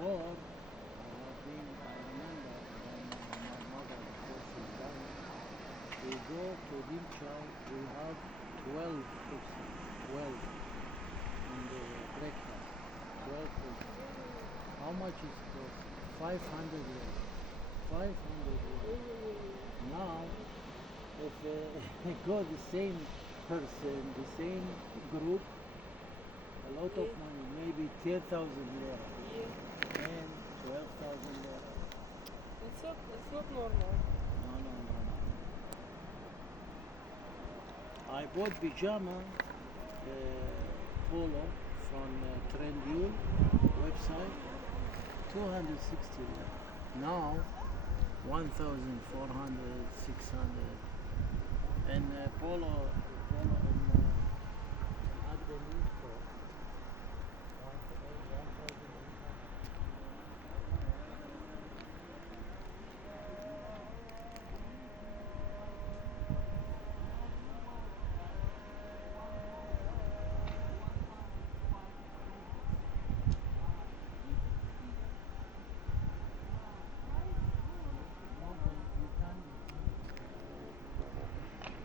before, I remember when my mother, before she's done, we go to Dimchau, we have 12 person, 12 in the breakfast, 12 person. How much is it cost? 500 lira. 500 lira. Now, if go the same person, the same group, a lot of money, maybe 10,000 lira, Yeah. and 12,000 lira. It's not normal. No, no, no, no. I bought pajama polo from Trendyol website, 260 lira. Now, 1,400, 600. And polo in Agdeni,